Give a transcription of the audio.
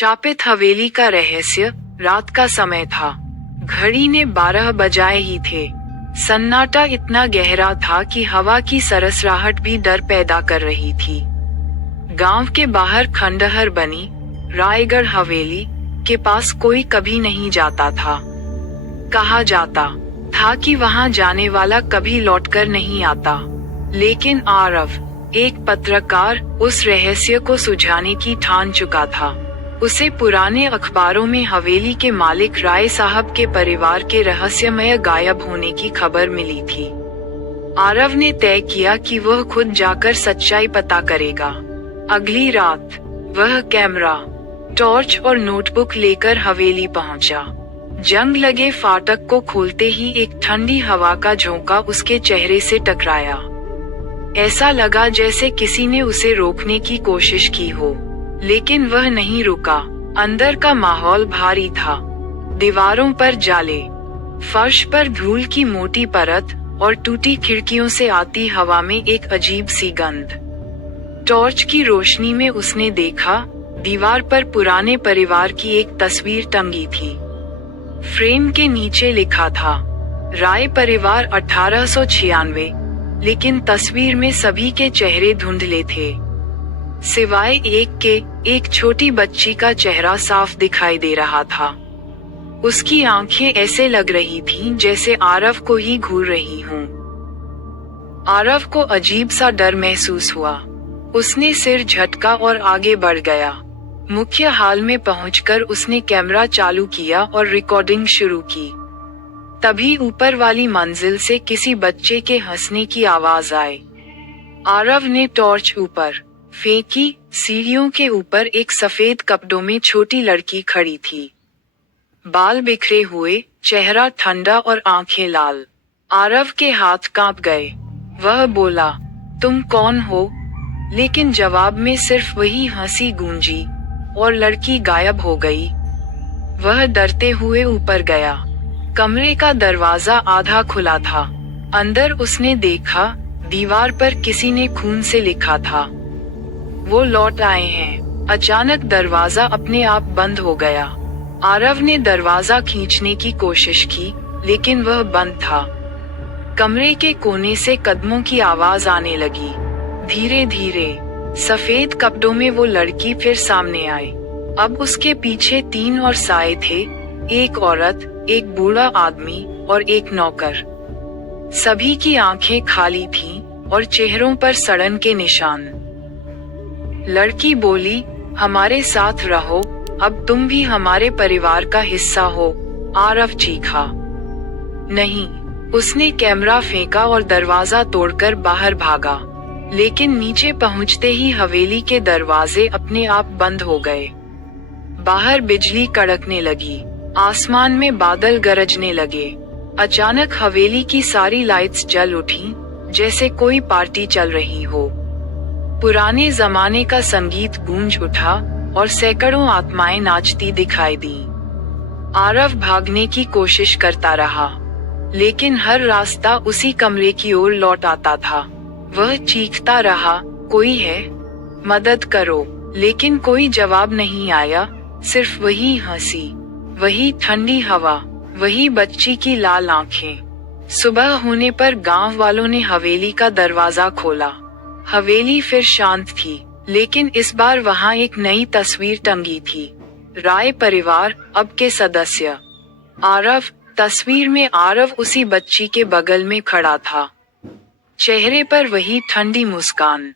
शापित हवेली का रहस्य। रात का समय था। घड़ी ने 12 बजाए ही थे। सन्नाटा इतना गहरा था कि हवा की सरसराहट भी डर पैदा कर रही थी। गांव के बाहर खंडहर बनी रायगढ़ हवेली के पास कोई कभी नहीं जाता था। कहा जाता था कि वहां जाने वाला कभी लौटकर नहीं आता। लेकिन आरव, एक पत्रकार, उस रहस्य को सुझाने की ठान चुका था। उसे पुराने अखबारों में हवेली के मालिक राय साहब के परिवार के रहस्यमय गायब होने की खबर मिली थी। आरव ने तय किया कि वह खुद जाकर सच्चाई पता करेगा। अगली रात वह कैमरा, टॉर्च और नोटबुक लेकर हवेली पहुंचा। जंग लगे फाटक को खोलते ही एक ठंडी हवा का झोंका उसके चेहरे से टकराया। ऐसा लगा जैसे किसी ने उसे रोकने की कोशिश की हो, लेकिन वह नहीं रुका। अंदर का माहौल भारी था। दीवारों पर जाले, फर्श पर धूल की मोटी परत और टूटी खिड़कियों से आती हवा में एक अजीब सी गंध। टॉर्च की रोशनी में उसने देखा, दीवार पर पुराने परिवार की एक तस्वीर टंगी थी। फ्रेम के नीचे लिखा था राय परिवार 1896, लेकिन तस्वीर में सभी के चेहरे धुंधले थे। सिवाय एक के, एक छोटी बच्ची का चेहरा साफ दिखाई दे रहा था। उसकी आंखें ऐसे लग रही थीं जैसे आरव को ही घूर रही हों। आरव को अजीब सा डर महसूस हुआ। उसने सिर झटका और आगे बढ़ गया। मुख्य हॉल में पहुंचकर उसने कैमरा चालू किया और रिकॉर्डिंग शुरू की। तभी ऊपर वाली मंजिल से किसी बच्चे के हंसने की आवाज आई। आरव ने टॉर्च ऊपर फेंकी। सीढ़ियों के ऊपर एक सफेद कपड़ों में छोटी लड़की खड़ी थी। बाल बिखरे हुए, चेहरा ठंडा और आंखें लाल। आरव के हाथ कांप गए। वह बोला, तुम कौन हो? लेकिन जवाब में सिर्फ वही हंसी गूंजी और लड़की गायब हो गई। वह डरते हुए ऊपर गया। कमरे का दरवाजा आधा खुला था। अंदर उसने देखा, दीवार पर किसी ने खून से लिखा था, वो लौट आए हैं। अचानक दरवाजा अपने आप बंद हो गया। आरव ने दरवाजा खींचने की कोशिश की, लेकिन वह बंद था। कमरे के कोने से कदमों की आवाज आने लगी। धीरे धीरे सफेद कपड़ों में वो लड़की फिर सामने आई। अब उसके पीछे 3 और साए थे, एक औरत, एक बूढ़ा आदमी और एक नौकर। सभी की आंखें खाली थीं और चेहरों पर सड़न के निशान। लड़की बोली, हमारे साथ रहो, अब तुम भी हमारे परिवार का हिस्सा हो। आरव चीखा। नहीं। उसने कैमरा फेंका और दरवाजा तोड़कर बाहर भागा। लेकिन नीचे पहुंचते ही हवेली के दरवाजे अपने आप बंद हो गए। बाहर बिजली कड़कने लगी। आसमान में बादल गरजने लगे। अचानक हवेली की सारी लाइट्स जल उठी, जैसे कोई पार्टी चल रही हो। पुराने जमाने का संगीत गूंज उठा और सैकड़ों आत्माएं नाचती दिखाई दी। आरव भागने की कोशिश करता रहा, लेकिन हर रास्ता उसी कमरे की ओर लौट आता था। वह चीखता रहा, कोई है? मदद करो। लेकिन कोई जवाब नहीं आया। सिर्फ वही हंसी, वही ठंडी हवा, वही बच्ची की लाल आंखें। सुबह होने पर गांव वालों ने हवेली का दरवाजा खोला। हवेली फिर शांत थी, लेकिन इस बार वहां एक नई तस्वीर टंगी थी। राय परिवार, अब के सदस्य। आरव, तस्वीर में आरव उसी बच्ची के बगल में खड़ा था। चेहरे पर वही ठंडी मुस्कान।